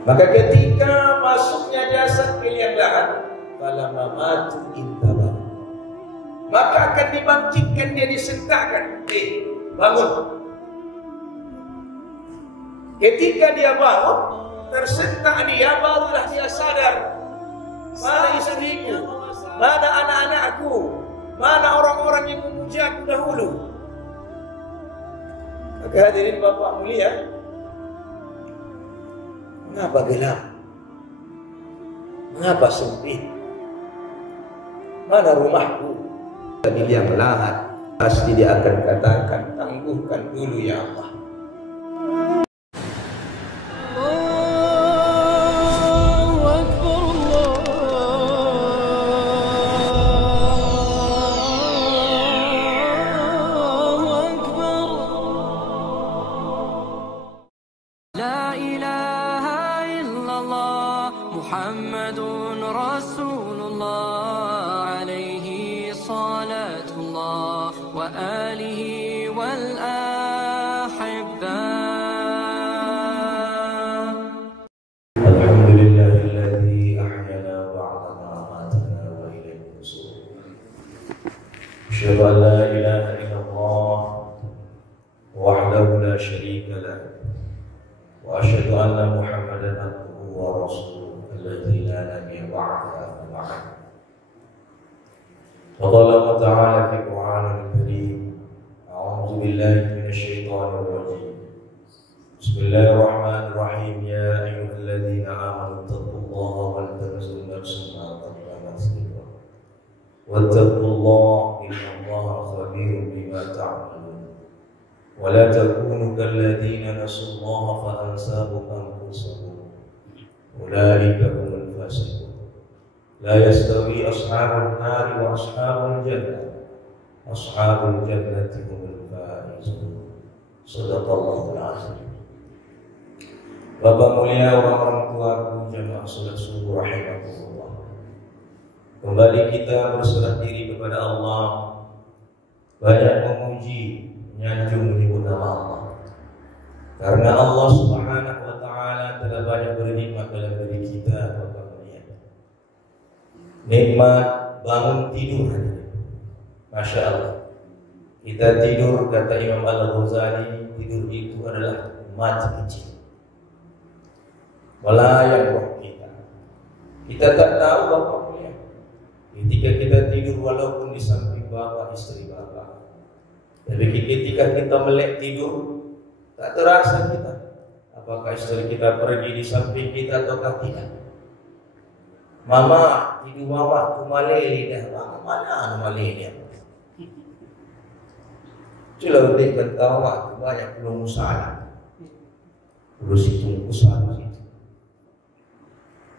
Maka ketika masuknya jasad ke liang lahat, falamma matu intabahu, maka akan dibangkitkan, dia disentakkan, bangun. Ketika dia bangun, tersentak dia, barulah dia sadar, mana istriku, mana anak-anakku, mana orang-orang yang memujaku dahulu. Maka hadirin Bapak mulia, mengapa gelap? Mengapa sempit? Mana rumahku? Di liang lahat, pasti dia akan katakan, tangguhkan dulu ya Allah. Muhammadun Rasulullah alaihi salatullah wa alihi wal ahibba. Alhamdulillahilladzi ahyana ba'da ma amatana wa ilayhi nusyur. Asyhadu an la ilaha illallah wahdahu la syarika lahu wa asyhadu anna Muhammadan abduhu wa rasuluhu الذي لا نبي بعده بعد. وقال الله تعالى في القرآن الكريم: أعوذ بالله من الشيطان الرجيم. بسم الله الرحمن الرحيم. يا أيها الذين آمنوا اتقوا الله ولتنظر نفس ما قدمت لغد واتقوا الله إن الله خبير بما تعملون ولا تكونوا كالذين نسوا الله فأنساهم أنفسهم أولئك هم الفاسقون. لا يستوي أصحاب النار وأصحاب الجنة أصحاب الجنة هم الفائزون. صدق الله العظيم. Bapak mulia, orang tuaku, jamaah salat subuh rahimakumullah. Kembali kita berserah diri kepada Allah, banyak memuji, menyanjung menyebut nama Allah. Karena Allah Subhanahu wa ta'ala telah banyak bernikmat dalam diri kita, Bapak mulia. Nikmat bangun tidur. Masya Allah. Kita tidur, kata Imam Al-Ghazali, tidur itu adalah mati kecil, melayang roh kita. Kita tak tahu, Bapak mulia, ketika kita tidur walaupun di samping bapak, istri bapak, tapi ketika kita melek tidur, tak terasa kita apakah istri kita pergi di samping kita ataukah tidak. Mama, tidur mama, kumaleli dah. Mama mana kumaleli? Cila udah ketawa, banyak belum salah. Terus itu usaha itu.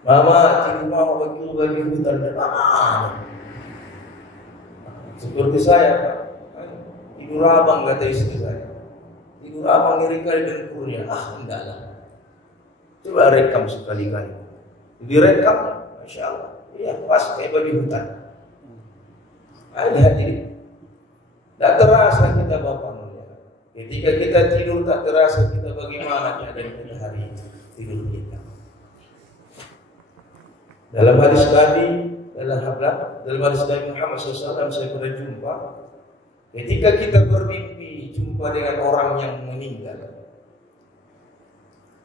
Mama, tidur mama bagi hutan dan mama. Seperti saya, Pak. Tidur abang, kata istri saya. Tidur abang ngeri kali dengkulnya. Enggaklah. Coba rekam sekali-kali. Direkam, Masya Allah. Iya, pas kayak babi hutan. Lihat ini. Tak terasa kita, Bapak mulia. Ketika kita tidur tak terasa kita bagaimana keadaan pada hari tidur kita. Dalam hadis Nabi Muhammad SAW saya pernah jumpa. Ketika kita bermimpi jumpa dengan orang yang meninggal,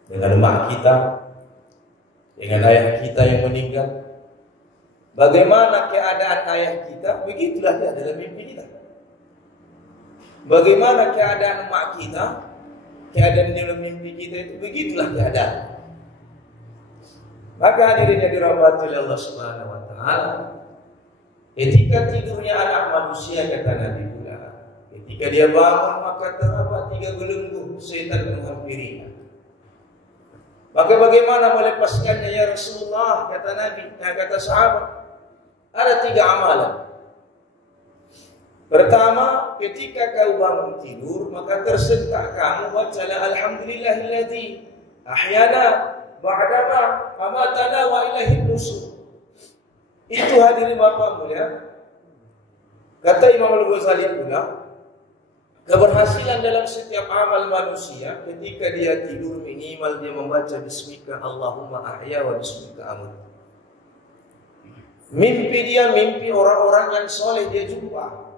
dengan emak kita, dengan ayah kita yang meninggal, bagaimana keadaan ayah kita, begitulah dia dalam mimpi kita. Bagaimana keadaan emak kita, keadaan dalam mimpi kita itu, begitulah keadaan. Maka hadirin yang dirahmati oleh Allah Subhanahu wa taala, ketika tidurnya anak manusia, kata Nabi pula, ketika dia bangun maka terdapat 3 belenggu setan menghampirinya. Maka bagaimana melepaskannya ya Rasulullah, kata Nabi, kata sahabat, ada 3 amalan. Pertama, ketika kau bangun tidur maka tersentak kamu bacalah alhamdulillahilladzi ahyana ba'dama amatana wa ilaihi nusyur. Itu hadirin Bapak mulia. Kata Imam Al-Ghazali pula, Keberhasilan dalam setiap amal manusia ketika dia tidur minimal dia membaca bismika Allahumma ahya wa bismika amut. Mimpi dia mimpi orang-orang yang soleh dia jumpa.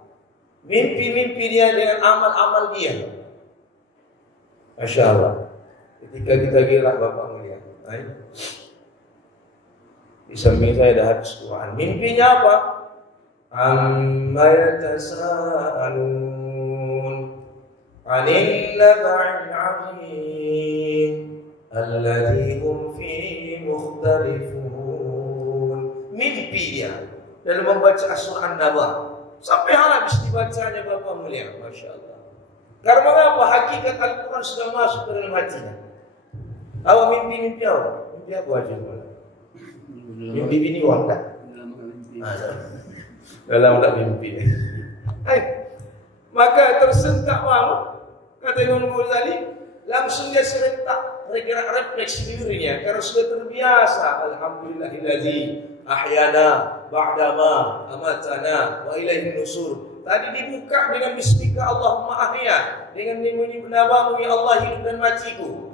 Mimpi-mimpi dia dengan amal-amal dia. Masya Allah. Ketika kita gerak Bapak melihat, di samping saya ada hadis Quran. Mimpinya apa? Amma yatasaalun 'anil naba'il 'azim alladzi hum fihi mukhtalifun. Mimpi dia dalam membaca Surah An-Naba sampai habis dibacanya Bapak mulia, Masya Allah. Karena apa? Hakikat Al-Quran sudah masuk ke dalam hatinya. Awak mimpi apa? Mimpi apa aja? Mimpi bini wanda. Dalam tak mimpi. Maka tersentak malu. Kata Imam Ghazali, langsung dia serentak refleksi dirinya karena sudah terbiasa. Alhamdulillahillazi ahyana ba'dama amatana wa ilaihin nusur. Tadi dibuka dengan bismika Allahumma ahya, dengan menyebut namamu ya Allah hidup dan matiku.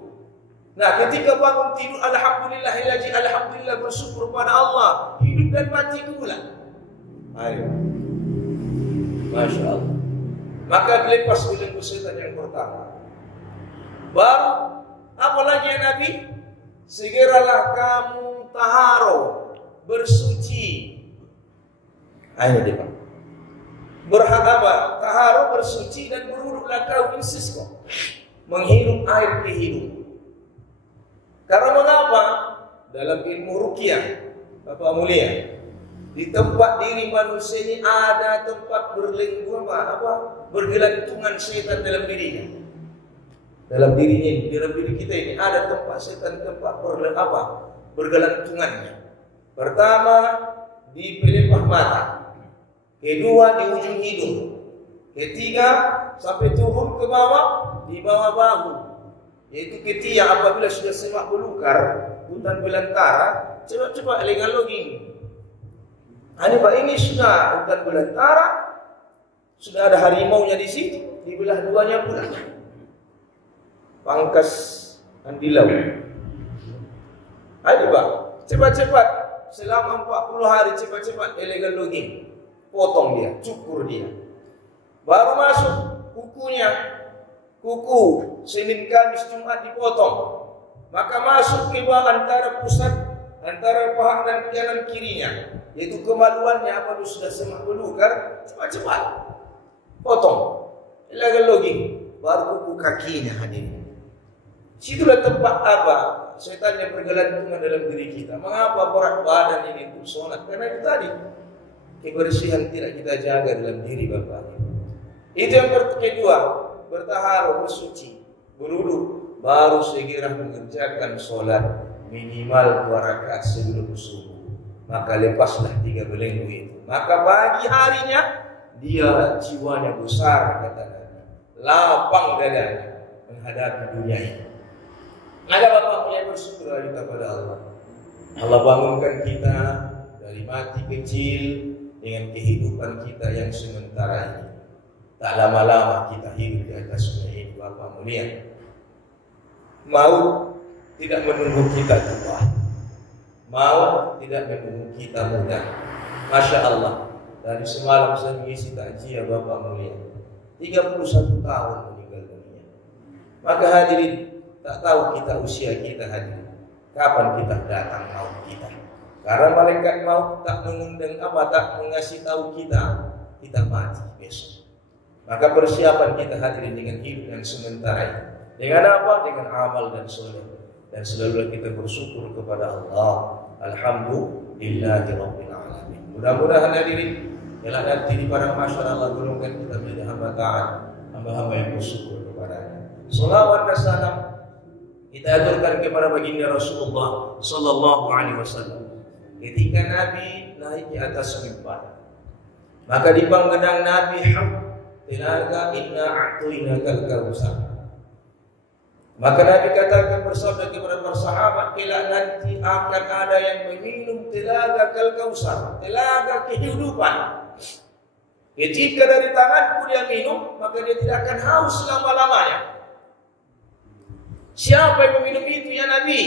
Nah, ketika bangun tidur alhamdulillahillazi alhamdulillah bersyukur pada Allah hidup dan matiku pula. Ayo. Masya Allah. Maka dilepas belenggu setan yang pertama. Baru apalagi ya Nabi? Segeralah kamu taharo, bersuci. Ayo dia Pak. Berhadap taharo, bersuci dan berwuduklah kau insisco. Menghirup air ke hidung. Karena mengapa? Dalam ilmu ruqyah, Bapak mulia, di tempat diri manusia ini ada tempat bergelantungan setan dalam dirinya. Dalam dirinya, dalam diri kita ini ada tempat setan, tempat bergelantungannya. Pertama di pelepah mata, kedua di ujung hidung, ketiga sampai turun ke bawah di bawah bahu, yaitu ketiak. Apabila sudah semak belukar, hutan belantara, coba lengan login. Pak, ini sudah hutan belantara, sudah ada harimaunya di situ, dibelah duanya pula. Pangkas andilau. Ayo Pak, cepat-cepat selama 40 hari cepat-cepat illegal logging. Potong dia, cukur dia. Baru masuk kukunya. Kuku Senin Kamis Jumat dipotong. Maka masuk ke bawah antara pusat, antara paha dan kanan kirinya, yaitu kemaluannya apa sudah semak belukar, cepat-cepat potong. Illegal logging. Baru kuku kakinya hadirin. Situlah tempat apa setan yang bergelantungan dalam diri kita. Mengapa berat badan ini untuk sholat? Karena itu tadi kebersihan tidak kita jaga dalam diri Bapak. Itu yang kedua, bertaharah, bersuci, berwudu, baru segera mengerjakan sholat minimal 2 rakaat sebelum subuh. Maka lepaslah 3 belenggu itu. Maka pagi harinya dia jiwanya besar, kata Nabi, lapang dadanya menghadapi dunia ini. Maka Bapak mulai bersyukur kita pada Allah. Allah bangunkan kita dari mati kecil dengan kehidupan kita yang sementara ini. Tak lama-lama kita hidup di atas dunia ini, Bapak mulia. Maut tidak menunggu kita tua. Maut tidak menunggu kita muda. Masya Allah. Dari semalam saya mengisi takziah Bapak mulia. 31 tahun meninggal dunia. Maka hadirin, tak tahu kita usia kita hadirin, kapan kita datang maut kita. Karena malaikat maut tak mengundang tak mengasih tahu kita mati besok. Maka persiapan kita hadirin dengan hidup yang sementara ini. Dengan apa? Dengan amal dan soleh. Dan selalu kita bersyukur kepada Allah. Alhamdulillahirabbil alamin. Mudah-mudahan hadirin, bila nanti di padang mahsyar Allah golongkan kita menjadi hamba taat, hamba-hamba yang bersyukur kepada-Nya. Salawat dan salam kita aturkan kepada baginda Rasulullah sallallahu alaihi wasallam. Ketika Nabi naik di atas mimbar, maka di panggenang Nabi telaga inna a'tainakal kautsar. Maka Nabi katakan bersabda kepada para sahabat, kelak nanti akan ada yang meminum telaga kal kautsar, telaga kehidupan. Ketika dari tanganku dia minum, maka dia tidak akan haus selama-lamanya. Siapa yang meminum itu ya Nabi?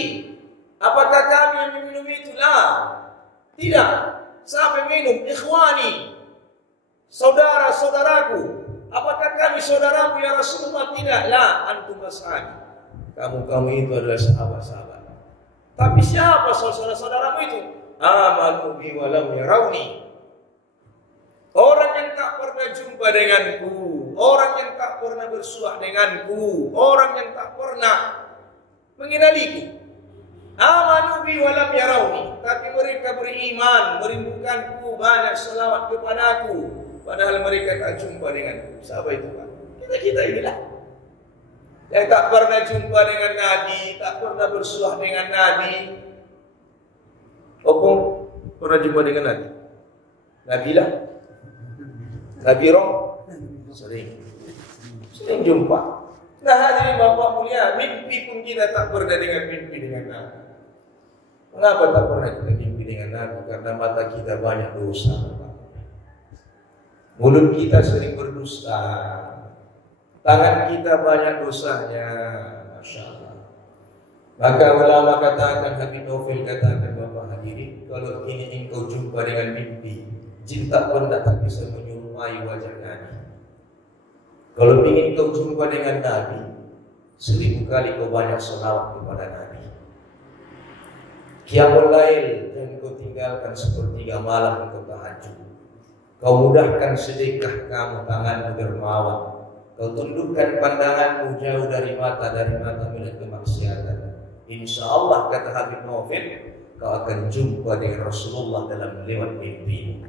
Apakah kami yang meminum itu? Tidak. Siapa yang minum? Ikhwani, saudara-saudaraku. Apakah kami saudaramu ya Rasulullah? Tidak. Antum ashabi. Kamu itu adalah sahabat-sahabat. Tapi siapa saudara-saudaramu itu? Amanu bi wa lam yarawni. Orang yang tak pernah jumpa denganku, orang yang tak pernah bersuah denganku, orang yang tak pernah mengenaliku. Amanu bi wa lam yarawni, tapi mereka beriman, merindukanku, banyak selawat kepadaku, padahal mereka tak jumpa denganku. Siapa itu, Pak? Kita inilah yang tak pernah jumpa dengan Nabi, tak pernah bersuah dengan Nabi. Opung pernah jumpa dengan Nabi? Nabilah? Nabi sering jumpa. Nah, hadirin Bapak mulia, mimpi pun kita tak pernah dengan mimpi dengan Nabi. Mengapa tak pernah kita mimpi dengan Nabi? Karena mata kita banyak dosa. Mulut kita sering berdusta. Tangan kita banyak dosanya. Masya Allah. Maka ulama katakan, Habib Novel katakan, Bapak hadirin, kalau ini engkau jumpa dengan mimpi, jin tak pernah tak bisa menyerupai wajah Nabi. Kalau ingin kau jumpa dengan Nabi, 1000 kali kau banyak selawat kepada Nabi. Qiyamul lail yang kau tinggalkan sepertiga malam kau tahajud. Kau mudahkan sedekah kamu, tanganmu dermawan. Kau tundukkan pandanganmu jauh dari mata melihat kemaksiatan. Insya Allah, kata Habib Novel, kau akan jumpa dengan Rasulullah dalam lewat mimpi.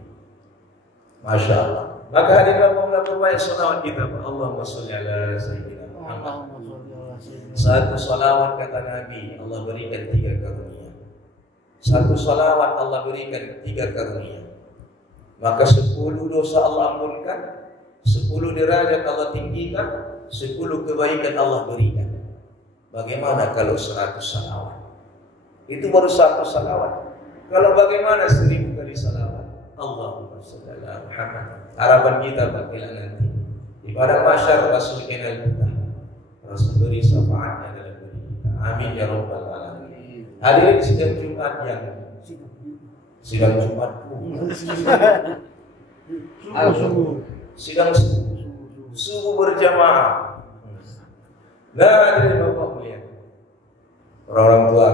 Masya Allah. Maka hadirin Allah perbanyak salawat kita. Allahumma sholli ala sayyidina Muhammad. Satu salawat kata Nabi, Allah berikan 3 karunia. Satu salawat Allah berikan 3 karunia. Maka 10 dosa Allah ampunkan, 10 derajat Allah tinggikan, 10 kebaikan Allah berikan. Bagaimana kalau 100 salawat? Itu baru 1 salawat. Kalau bagaimana 1000 kali salawat? Allahumma sholli ala Muhammad. Harapan kita bagaimana nanti di pada masyarakat Rasul kenal kita, Rasul beri syafaatnya dalam diri kita. Amin ya rabbal alamin. Hadirin sidang Jumat yang sidang Jumat sidang subuh berjamaah. Nah, hadirin Bapak mulia, orang tua,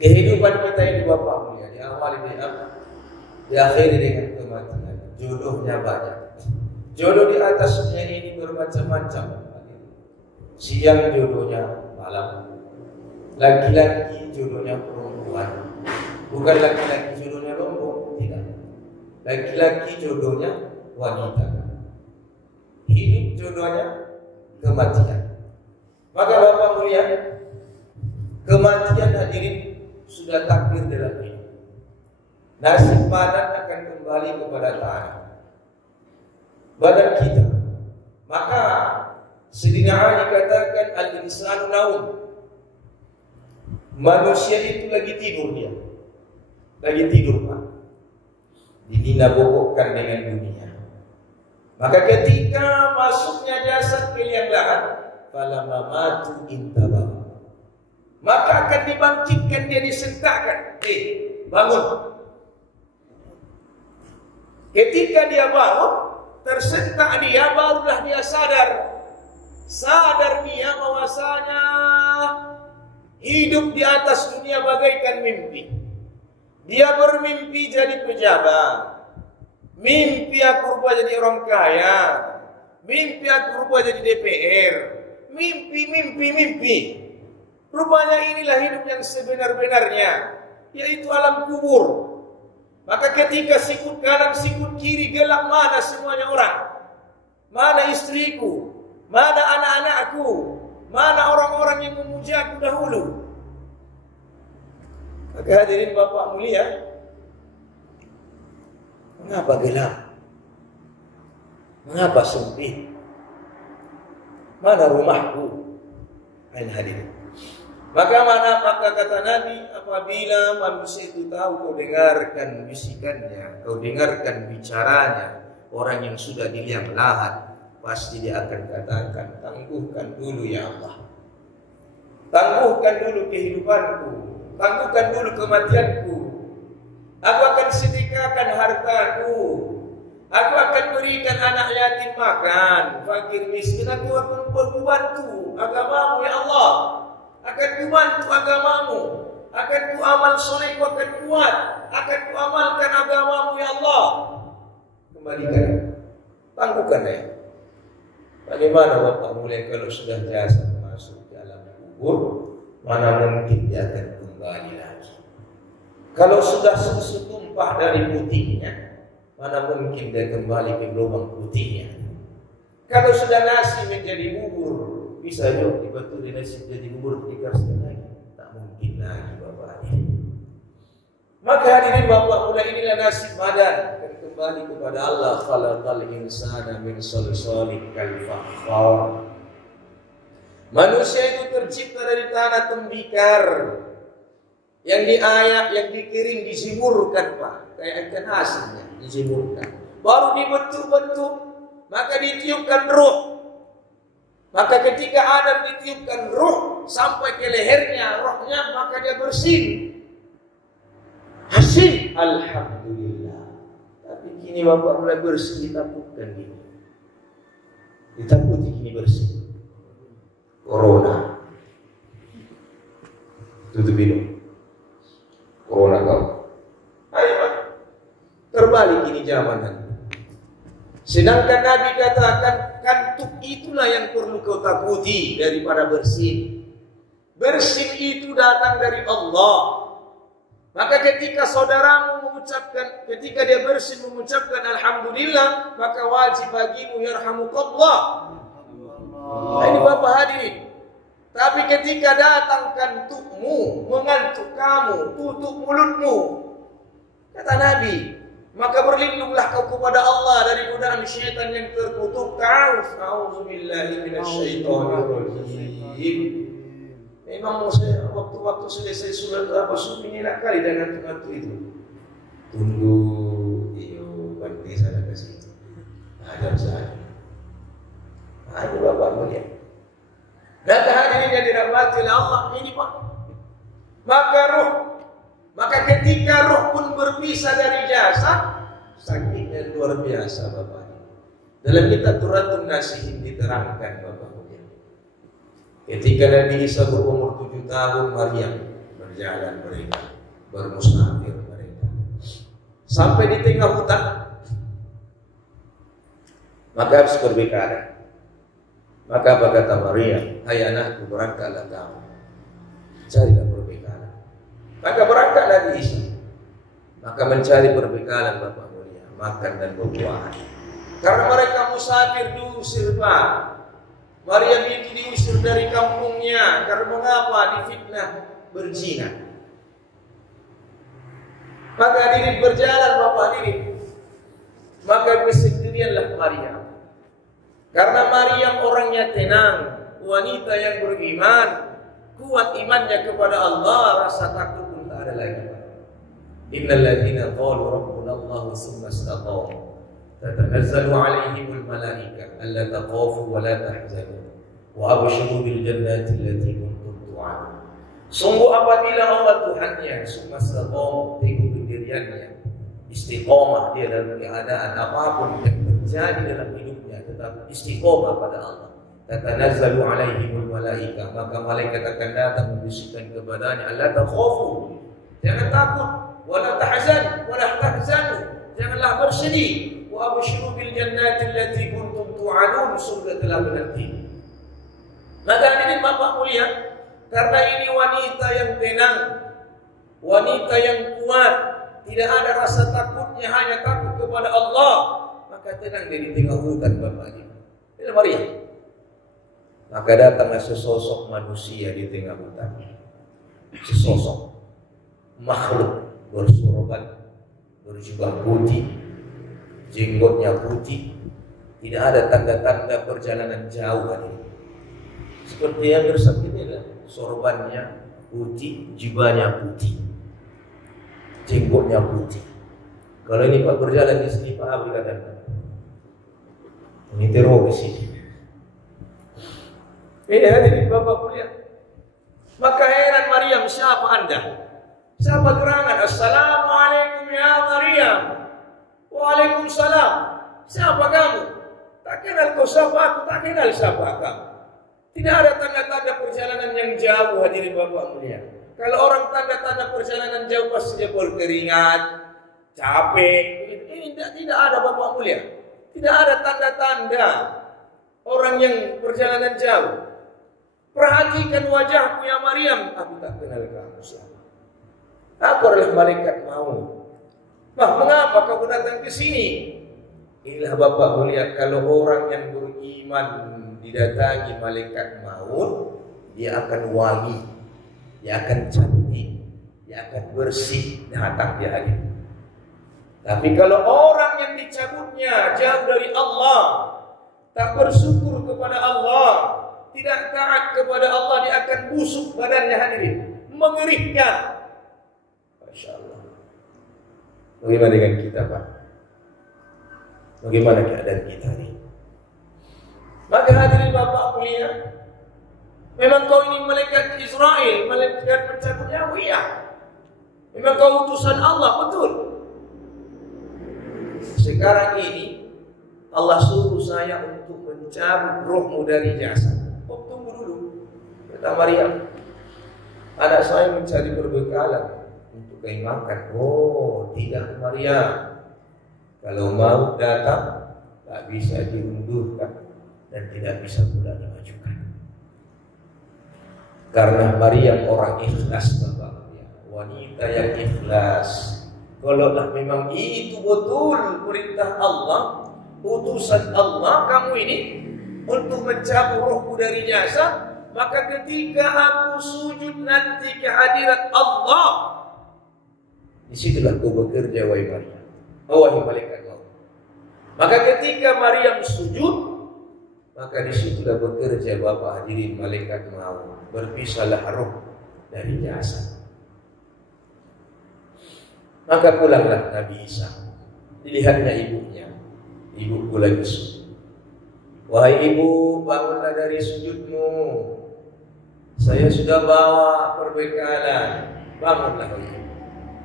kehidupan kita ini Bapak mulia diawali dengan diakhiri dengan kematian. Jodohnya banyak. Jodoh di atas dunia ini bermacam-macam. Siang jodohnya malam. Laki-laki jodohnya perempuan. Bukan laki-laki jodohnya rombong, tidak. Laki-laki jodohnya wanita. Hidup jodohnya kematian. Maka Bapak mulia, kematian hadirin sudah takdir dalam hidup. Nasib badan akan kembali kepada tanah badan kita. Maka Sayyidina Ali katakan al-insanu naum. Manusia itu lagi tidur dia. Lagi tidur Pak. Dinabokokkan dengan dunia. Maka ketika masuknya jasad ke liang lahat, falamma matu intabah. Maka akan dibangkitkan dia, disentakkan. Bangun. Ketika dia bangun, tersentak dia, barulah dia sadar. Sadar dia bahwasanya hidup di atas dunia bagaikan mimpi. Dia bermimpi jadi pejabat. Mimpi aku rupanya jadi orang kaya. Mimpi aku rupanya jadi DPR. Mimpi. Rupanya inilah hidup yang sebenar-benarnya, yaitu alam kubur. Maka ketika sikut kanan, sikut kiri, gelap mana semuanya orang? Mana istriku? Mana anak-anakku? Mana orang-orang yang memujaku dahulu? Maka hadirin Bapak mulia, mengapa gelap? Mengapa sempit? Mana rumahku? Hadirin. Maka kata Nabi, apabila manusia itu tahu, kau dengarkan bisikannya, kau dengarkan bicaranya, orang yang sudah di liang lahat, pasti dia akan katakan, tangguhkan dulu ya Allah. Tangguhkan dulu kehidupanku, tangguhkan dulu kematianku. Aku akan sedekahkan hartaku. Aku akan berikan anak yatim makan, fakir miskin. Aku akan membantu agamamu ya Allah. Akan kubantu agamamu. Akan ku amal soleh, akan kuat. Akan ku amalkan agamamu ya Allah. Kembalikan, tangguhkan ya. Bagaimana Bapak mulai kalau sudah jasad masuk ke alam kubur, mana mungkin dia akan kembali lagi. Kalau sudah susu tumpah dari putihnya, mana mungkin dia kembali ke lubang putihnya. Kalau sudah nasi menjadi bubur, bisa juga dibetul nasi jadi bubur dikasih lagi. Tak mungkin lagi Bapak ini. Maka hadirin Bapak, mulai inilah nasib badan kembali kepada Allah. Khalaqal insana min salsalin kal fakhar. Manusia itu tercipta dari tanah tembikar yang diayak, yang dikiring, dijemurkan Pak, kayak ikan asinnya dijemurkan. Baru dibentuk-bentuk, maka ditiupkan ruh. Maka ketika Adam ditiupkan ruh sampai ke lehernya, rohnya, maka dia bersih. Hasil, alhamdulillah. Tapi kini Bapak mulai bersih, ditakutkan gini. Ditakuti kini bersih. Corona. Tutup hidung. Corona kau. Ayo Pak. Terbalik ini zaman. Sedangkan Nabi katakan, kantuk itulah yang perlu kau takuti daripada bersih. Bersih itu datang dari Allah. Maka ketika saudaramu mengucapkan, ketika dia bersih mengucapkan alhamdulillah, maka wajib bagimu yarhamukallah. Nah, ini Bapak hadirin. Tapi ketika datang kantukmu, mengantuk kamu, tutup mulutmu, kata Nabi, maka berlindunglah kau kepada Allah dari godaan syaitan yang terkutuk. A'udzubillahi minasyaitonirrajim. Memang saya waktu-waktu selesai surat apa sunyi nak kali dengan ngantuk itu. Tunggu, iyo berhenti sana ke situ. Ada saja. Ada Bapak mulia. Dan hadirin yang dirahmati oleh Allah ini Pak. Maka ketika roh pun berpisah dari jasad, sakitnya luar biasa Bapak. Dalam kitab Turatun Nasihin diterangkan Bapak mulia. Ketika Nabi Isa berumur 7 tahun, Maryam berjalan mereka, bermusafir mereka, sampai di tengah hutan. Maka habis berbekalan. Maka apa kata Maryam? Hai anakku, berangkatlah kamu, carilah perbekalan. Maka berangkat Nabi Isa. Maka mencari perbekalan Bapak mulia, makan dan buah-buahan. Karena mereka musafir diusir Pak. Maryam itu diusir dari kampungnya karena mengapa? Difitnah berzina. Maka hadirin berjalan Bapak hadirin. Maka kesendirianlah Maryam. Karena Maryam orangnya tenang, wanita yang beriman, kuat imannya kepada Allah, rasa takut pun tak ada lagi. Innal ladzina qalu rabbuna Allah tsumma istaqamu tatanazzalu 'alaihimul malaika alla taqafu wa la tahzanu wa abshiru bil jannati allati kuntum tu'adun. Sungguh apabila Allah Tuhannya tsumma istaqamu, teguh pendiriannya, istiqomah dia dalam keadaan apapun yang terjadi dalam hidupnya, tetap istiqomah pada Allah. Tatanazzalu 'alaihimul malaika, maka malaikat akan datang membisikkan kepadanya, alla takhafu, jangan takut, wala tahzan, wala tahzanu, janganlah bersedih, wa abshiru bil jannati allati kuntum tu'adun, surga telah menanti. Maka ini Bapak mulia, karena ini wanita yang tenang, wanita yang kuat, tidak ada rasa takutnya, hanya takut kepada Allah, maka tenang dia di tengah hutan Bapak ini. Ini Maryam. Maka datanglah sesosok manusia di tengah hutan. Sesosok makhluk bersorban, berjubah putih, jenggotnya putih, tidak ada tanda-tanda perjalanan jauh ini. Seperti yang bersabda ini, sorbannya putih, jubahnya putih, jenggotnya putih. Kalau ini Pak berjalan di sini Pak Abri katakan, Ini teroris ini. Hadirin Bapak mulia. Maka heran Maryam, siapa Anda? Siapa gerangan? Assalamualaikum ya Maryam. Waalaikumsalam. Siapa kamu? Tak kenal kau siapa aku, tak kenal siapa kamu. Tidak ada tanda-tanda perjalanan yang jauh, hadirin Bapak mulia. Kalau orang tanda-tanda perjalanan jauh pasti dia berkeringat, capek. Ini tidak ada Bapak mulia. Tidak ada tanda-tanda orang yang perjalanan jauh. Perhatikan wajahku ya Maryam. Aku tak kenal kamu siapa. Aku adalah malaikat maut. Mengapa kau datang ke sini? Inilah Bapak mulia, kalau orang yang beriman didatangi malaikat maut, dia akan wangi, dia akan cantik, dia akan bersih datang di hari. Tapi kalau orang yang dicabutnya jauh dari Allah, tak bersyukur kepada Allah, tidak taat kepada Allah, dia akan busuk badannya, hadirin, mengerikan. Masya Allah. Bagaimana dengan kita, Pak? Bagaimana keadaan kita ini? Maka hadirin Bapak mulia, memang kau ini malaikat Israel, malaikat pencabut nyawa, iya. Memang kau utusan Allah, betul. Sekarang ini Allah suruh saya untuk mencabut rohmu dari jasad. Tunggu dulu, kata Maryam. Anak saya mencari perbekalan untuk kain makan. Oh, tidak Maryam. Kalau mau datang, tak bisa diundurkan dan tidak bisa pula dimajukan. Karena Maryam orang ikhlas, Bapak. Wanita yang ikhlas. Kalau memang itu betul perintah Allah, utusan Allah kamu ini untuk mencabut rohku dari jasad, maka ketika aku sujud nanti ke hadirat Allah, disitulah kau bekerja, wahai Maryam, wahai malaikat maut. Maka ketika Maryam sujud, maka disitulah bekerja Bapak hadirin malaikat maut, berpisahlah roh dari jasad. Maka pulanglah Nabi Isa. Dilihatnya ibunya. Ibuku lagi sujud. Wahai ibu, bangunlah dari sujudmu. Saya sudah bawa perbekalan. Bangunlah ibu.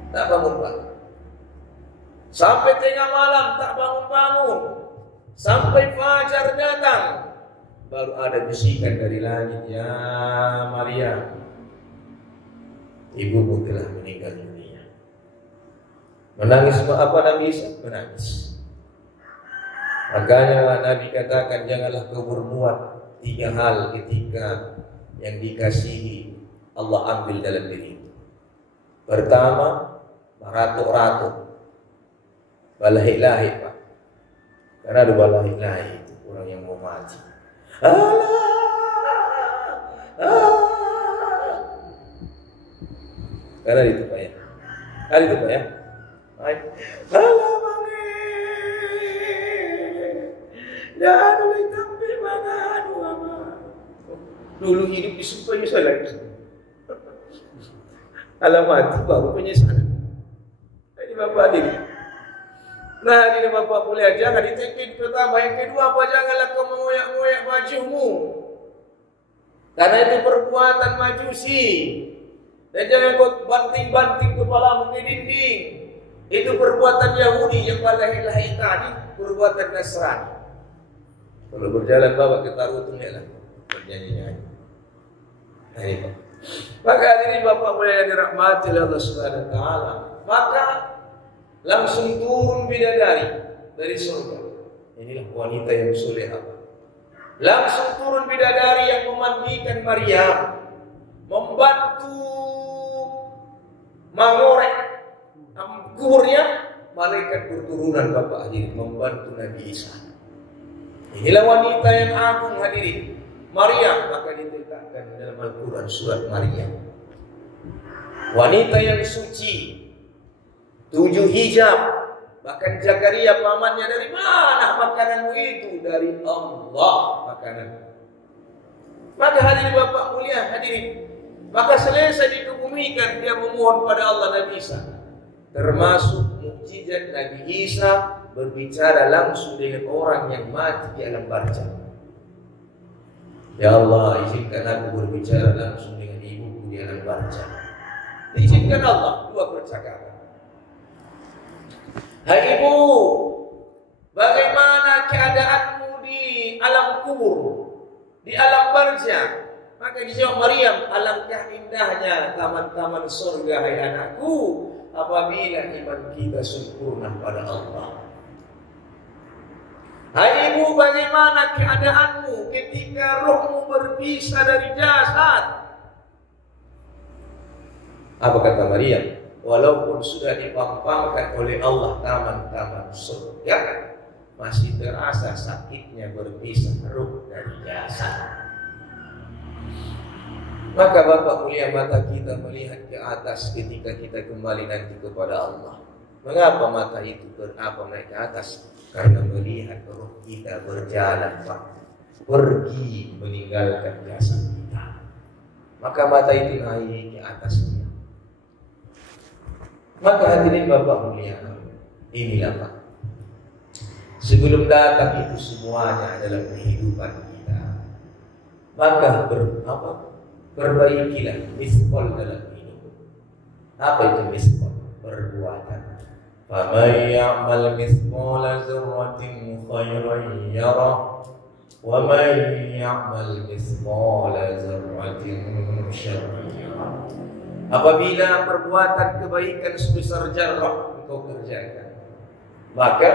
Tak bangun-bangun. Sampai tengah malam tak bangun-bangun. Sampai fajar datang, baru ada bisikan dari langit, ya Maryam, ibumu telah meninggal dunia. Menangis apa Nabi Isa? Menangis. Makanya Nabi katakan, janganlah kau berbuat 3 hal ketika yang dikasihi Allah ambil dalam diri. Pertama, meratuk-ratuk, balahik-lahik, Pak. Karena ada balahik-lahik itu orang yang mau mati. Karena itu Pak ya. Karena itu Pak ya. Dulu hidup disumpah penyesalan. Alamat baru penyesalan. Ini Bapak ini. Nah ini Bapak mulia, jangan ditengking pertama. Yang kedua apa? Janganlah kau mengoyak-ngoyak bajumu, karena itu perbuatan majusi. Dan jangan kau banting-banting kepalamu ke dinding. Itu perbuatan Yahudi yang balahik-lahik tadi, perbuatan Nasrani. Kalau berjalan bawa kita rutungnya lah, bernyanyi-nyanyi. Nah ini. Maka ini Bapak mulia yang dirahmati Allah Subhanahu wa taala, maka langsung turun bidadari dari surga. Inilah wanita yang solehah. Langsung turun bidadari yang memandikan Maryam, membantu mengorek kuburnya. Malaikat berturunan Bapak hadirin membantu Nabi Isa. Inilah wanita yang agung hadirin, Maryam. Maka ditetapkan dalam Al-Quran surat Maryam, wanita yang suci, 7 hijab. Bahkan Zakaria pamannya, dari mana makananmu itu? Dari Allah makanan. Maka hadirin Bapak mulia hadirin, maka selesai dikebumikan, dia memohon pada Allah Nabi Isa. Termasuk mukjizat Nabi Isa berbicara langsung dengan orang yang mati di alam barzah. Ya Allah, izinkan aku berbicara langsung dengan ibuku di alam barzah. Izinkan Allah, dua percakapan. Hai ibu, bagaimana keadaanmu di alam kubur, di alam barzah? Maka dijawab Maryam, alangkah indahnya taman-taman surga hai anakku apabila iman kita sempurna pada Allah. Hai ibu, bagaimana keadaanmu ketika rohmu berpisah dari jasad? Apa kata Maryam? Walaupun sudah dipampangkan oleh Allah taman-taman surga, masih terasa sakitnya berpisah roh dari jasad. Maka Bapak mulia, mata kita melihat ke atas ketika kita kembali nanti kepada Allah. Mengapa mata itu kenapa naik ke atas? Karena melihat roh kita berjalan, Pak, pergi meninggalkan jasad kita. Maka mata itu naik ke atasnya. Maka hadirin Bapak mulia, inilah Pak, sebelum datang itu semuanya adalah kehidupan kita. Maka perbaikilah misqal dalam hidup. Apa itu misqal? Perbuatan. Faman ya'mal misqala dzarratin khairan yarah wa man ya'mal misqala dzarratin syarran yarah. Apabila perbuatan kebaikan sebesar zarrah engkau kerjakan, maka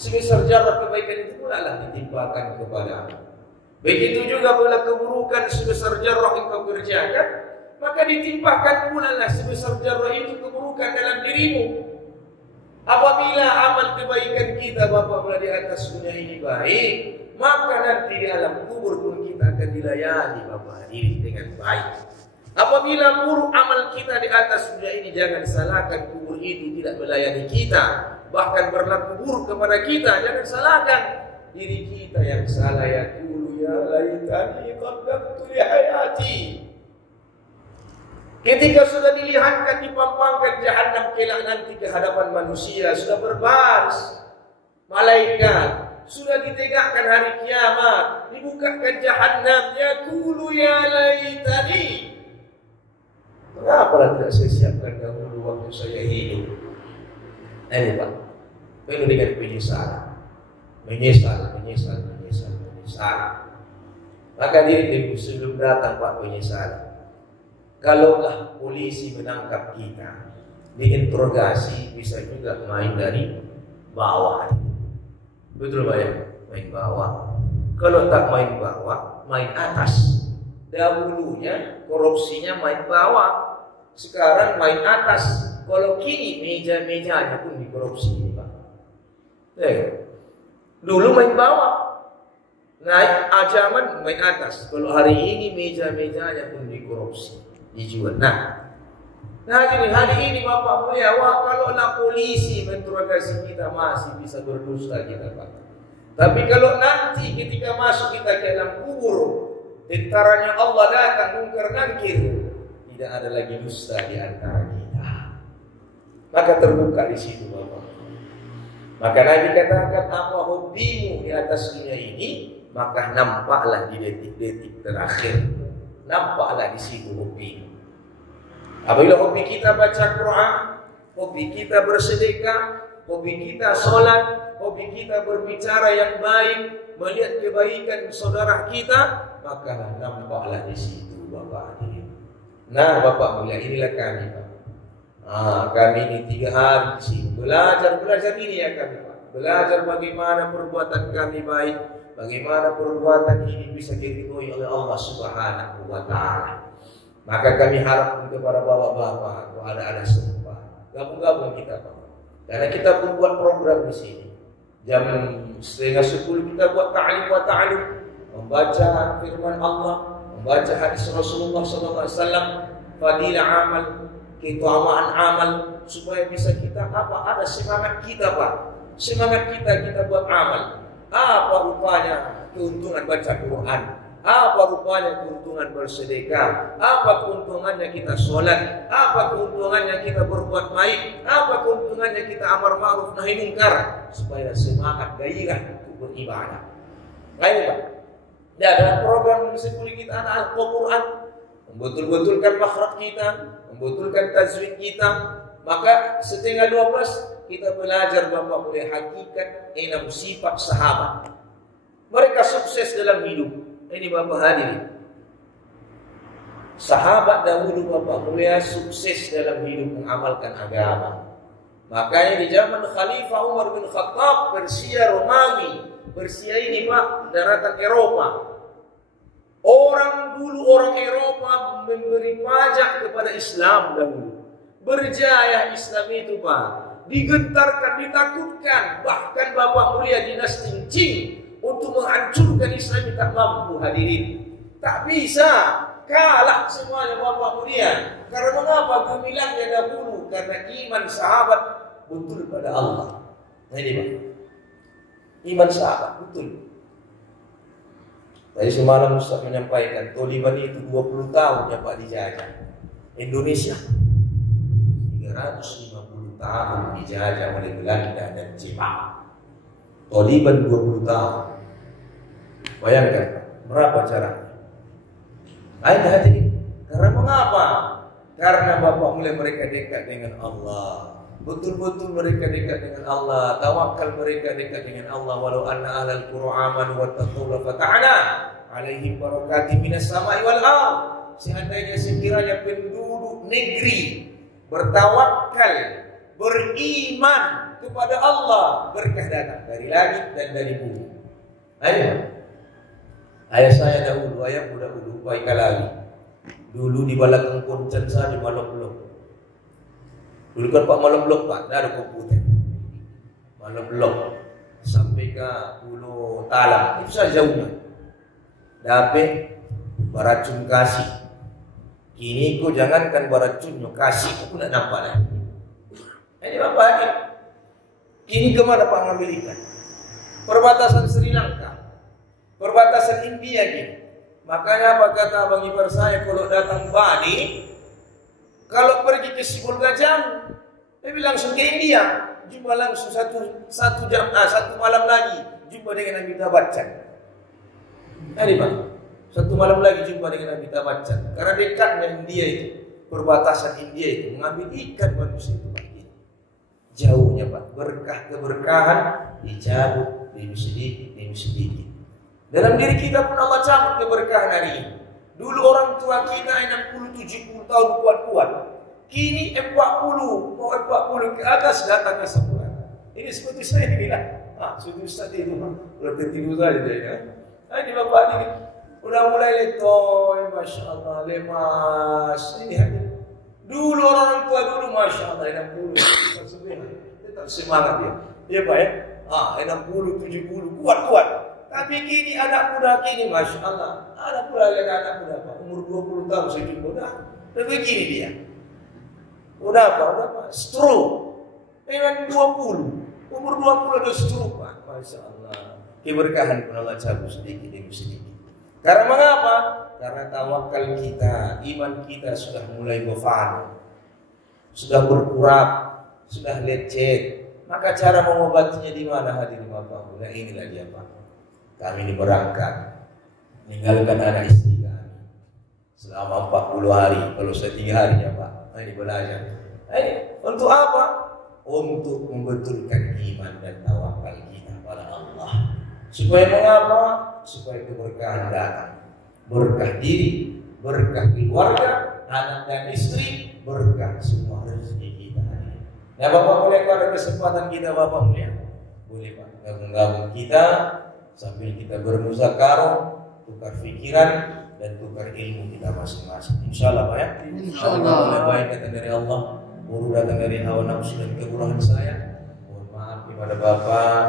sebesar zarrah kebaikan itu pula lah ditimpakan kepadamu. Begitu juga bila keburukan sebesar zarrah engkau kerjakan, maka ditimpakan pula lah sebesar zarrah itu keburukan dalam dirimu. Apabila amal kebaikan kita Bapak berada di atas dunia ini baik, maka nanti di alam kubur pun kita akan dilayani Bapak hadirin dengan baik. Apabila buruk amal kita di atas dunia ini, jangan salahkan kubur itu tidak melayani kita, bahkan berlaku buruk kepada kita. Jangan salahkan diri kita yang salah, ya laitani qaddamtu li hayati. Ketika sudah dilihatkan, dipampangkan jahannam kelak nanti ke hadapan manusia, sudah berbaris malaikat, sudah ditegakkan hari kiamat, dibukakan jahannam, yaqulu ya laitani. Mengapa tidak saya siapkan dahulu waktu saya hidup? Ini Pak, penuh dengan penyesalan, menyesal. Maka diri sebelum datang Pak penyesalan. Kalaulah polisi menangkap kita diinterogasi, bisa juga main dari bawah. Betul Pak ya? Main bawah. Kalau tak main bawah, main atas. Dahulunya korupsinya main bawah, sekarang main atas. Kalau kini meja-mejanya pun dikorupsi Pak. Dulu main bawah, naik ajaman main atas. Kalau hari ini meja-mejanya pun dikorupsi, dijual. Nah hari ini Bapak mulia, kalaulah polisi menterogasi kita masih bisa berdusta kita Pak. Tapi kalau nanti ketika masuk kita ke dalam kubur, tentaranya Allah datang mungkar nakir, tidak ada lagi dusta di antara kita. Maka terbuka di situ Bapak. Maka Nabi katakan, apa hobimu di atas dunia ini, maka nampaklah di detik-detik terakhir, nampaklah di situ hobimu. Apabila hobi kita baca Quran, hobi kita bersedekah, hobi kita sholat, hobi kita berbicara yang baik, melihat kebaikan saudara kita, maka nampaklah di situ Bapak ini. Nah Bapak mulia, inilah kami Pak. Kami ini 3 hari di sini belajar ini ya kami Pak. Belajar bagaimana perbuatan kami baik, bagaimana perbuatan ini bisa diridhoi oleh Allah Subhanahu wa Ta'ala. Maka kami harap kepada bapak-bapak, kalau ada sempat gabung-gabung kita Pak. Karena kita pun buat program di sini. Jam 9:30 kita buat ta'lim wa ta'lim, membaca firman Allah, membaca hadis Rasulullah SAW, fadilah amal, keutamaan amal, supaya bisa kita ada semangat kita Pak. Semangat kita buat amal. Apa rupanya keuntungan baca Quran? Apa rupanya keuntungan bersedekah? Apa keuntungannya kita sholat? Apa keuntungannya kita berbuat baik? Apa keuntungannya kita amar ma'ruf nahi munkar? Supaya semangat gairah untuk beribadah. Baik, dan dalam program mensekuli kita anak Al-Quran, membetul-betulkan makhraj kita, membetulkan tajwid kita. Maka setengah 12 kita belajar Bapak mulai hakikat 6 sifat sahabat. Mereka sukses dalam hidup. Ini Bapak hadirin, sahabat dahulu Bapak mulia sukses dalam hidup mengamalkan agama. Makanya di zaman Khalifah Umar bin Khattab, Persia Romawi, Persia ini Pak daratan Eropa. Orang Eropa memberi pajak kepada Islam dahulu. Berjaya Islam itu Pak, digentarkan, ditakutkan. Bahkan Bapak mulia dinasti Qing untuk menghancurkan Islam tak mampu hadirin. Tak bisa, kalah semuanya Bapak mulia. Karena mengapa? Gemilangnya dahulu karena iman sahabat betul pada Allah. Nah ini Pak, iman sahabat betul. Tadi semalam Ustaz menyampaikan Taliban itu 20 tahun ya Pak dijajah. Indonesia 350 tahun dijajah oleh Belanda dan Jepang. Taliban 20 tahun. Bayangkan berapa caranya? Hati-hati. Karena mengapa? Karena Bapak mulai mereka dekat dengan Allah. Betul-betul mereka dekat dengan Allah. Tawakal mereka dekat dengan Allah. Walau anna ahlal qura amanu wattaqu la fatahna alaihim barakatim minas sama'i wal ardh. Seandainya sekiranya penduduk negeri bertawakal, beriman kepada Allah, berkah datang dari langit dan dari bumi. Ayo. Ayah saya dahulu, ayah muda dulu, baik kalawi. Dulu di belakang Kuncen saya di Malok-Blok. Dulu kan Pak Malok-Blok Pak, ada komputer. Malok-Blok sampai ke Pulau Talang, itu saja jauhnya. Dapat baracun kasih. Kini kau jangankan baracunnya kasih, aku nak nampak lagi. Ini Bapak ini. Kini kemana Pak ngambil ikan? Perbatasan Sri Lanka, perbatasan India gini. Makanya apa kata Abang Ipar saya kalau datang Bali, kalau pergi ke Sibul Gajang, dia bilang langsung ke India, jumpa langsung satu malam lagi jumpa dengan Amitabh Bachchan. Ini Pak, satu malam lagi jumpa dengan Amitabh Bachchan. Karena dekatnya India itu, perbatasan India itu mengambil ikan manusia itu Pak. Jauhnya Pak, berkah keberkahan dicabut demi sedikit. Dalam diri kita pun Allah cabut keberkahan hari ini. Dulu orang tua kita 60-70 tahun kuat-kuat. Kini 40 ke atas datang ke sebulan. Ini seperti saya bilang. Seperti Ustaz itu udah tertidur saja ya. Ini Bapak ini udah mulai letoy, Masya Allah, lemas. Ini hadir. Dulu orang tua dulu Masya Allah 60 tetap semangat dia. Ya Pak ya. 60, 70 kuat-kuat. Tapi kini anak muda kini Masya Allah. Anak muda Pak, umur 20 tahun saya jumpa dah. Dan begini dia. Udah Pak, stroke. Dengan 20. Umur 20 ada stroke Pak. Masya Allah. Keberkahan pun Allah cabut sedikit demi sedikit. Karena mengapa? Karena tawakal kita, iman kita sudah mulai berfana, sudah berkurang, sudah lecet. Maka cara mengobatinya di mana hadirin Bapak? Nah inilah dia Pak. Kami ini berangkat, meninggalkan anak istri kami selama 40 hari. Kalau saya 3 hari ya Pak. Ini belajar. Untuk apa? Untuk membetulkan iman dan tawakal kita pada Allah. Supaya mengapa? Supaya keberkahan datang. Berkah diri, berkah keluarga, anak dan istri, berkah semua rezeki kita. Nah Bapak boleh kalau ada kesempatan kita Bapak mulia, boleh Pak gabung kita sambil kita bermuzakarah, tukar pikiran dan tukar ilmu kita masing-masing. Insyaallah Pak ya. Insyaallah baik datang dari Allah, buruk datang dari hawa nafsu dan kekurangan saya. Mohon maaf kepada Bapak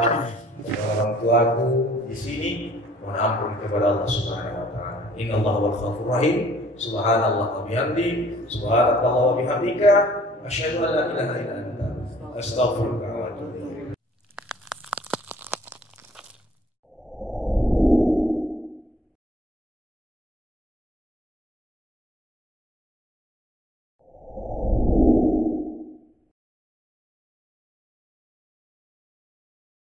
dan orang tuaku di sini. Mohon ampun kepada Allah Subhanahu wa taala. Innallaha wal ghafurur rahim. Subhanallah wa bihamdi, subhanallahi wa bihamdika, asyhadu an la ilaha illa anta, astaghfiruka